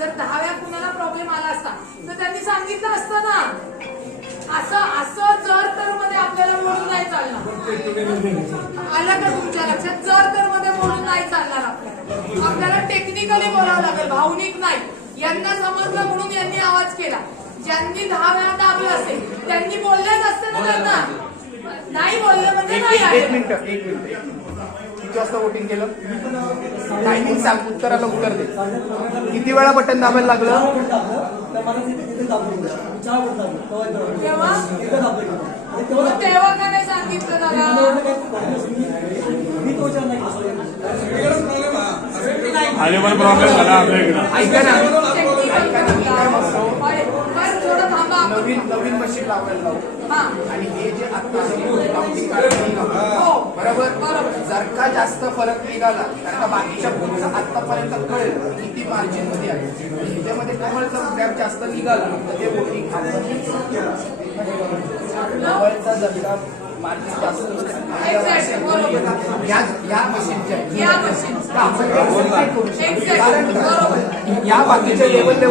जर 10व्या कुणाला प्रॉब्लेम आला असता तर त्यांनी सांगितलं असतं ना. असं जर तर मध्ये आपल्याला बोलून नाही चालणार. आलं का तुमच्या लक्षात? जर तर मध्ये बोलून नाही चालणार. आपल्याला टेक्निकली बोलावं लागेल, भावनिक नाही. यांना समजलं म्हणून यांनी आवाज केला. ज्यांनी 10 वेळा दाबलं असेल त्यांनी बोललेच असते ना. त्यांना नाही बोललं म्हणजे नाही. एक मिनिट किती वाजता वोटिंग केलं? टायमिंग सांग, उत्तराला उत्तर दे. किती वेळा बटन दाबायला लागलं? तेव्हा का नाही सांगितलं दादा? प्रॉब्लेम झाला आपल्याकडे. ऐका ना, थोडं थांबा. नवीन मशीन लावायला लावू आणि हे जे आता बरोबर जर का जास्त फरक निघाला तर का बाकीच्या पुढचा आतापर्यंत कळेल किती मार्जिन मध्ये आहे. ह्याच्यामध्ये कमळचा गॅप जास्त निघाला तर ते वोटिंग कमळचा जर का मार्जिन जास्त या मशीनच्या या बाकीच्या लेवलला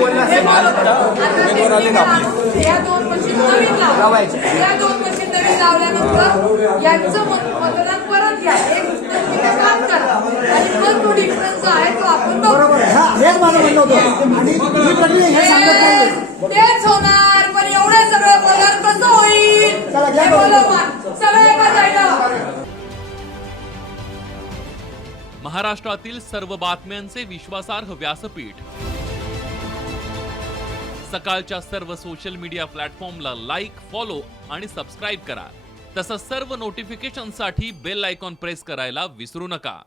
या 2 मशीन नवीन लावायच्या. या 2 मशीन नवीन लावल्यानंतर यांचं मतदान परत घ्या. एक काम करा आणि मग तो डिफरन्स आहे तो आपण बरोबर. हेच माझं म्हणणं होतं आणि ही प्रक्रिया हे सांगत नाही. तेच होणार, पण एवढं सगळं पगार कसं होईल? सगळं एका जायला. महाराष्ट्रातील सर्व बातम्यांचे विश्वासार्ह व्यासपीठ. सकाळच्या सर्व सोशल मीडिया प्लॅटफॉर्मला लाईक, फॉलो आणि सबस्क्राईब करा. तसंच सर्व नोटिफिकेशनसाठी बेल आयकॉन प्रेस करायला विसरू नका.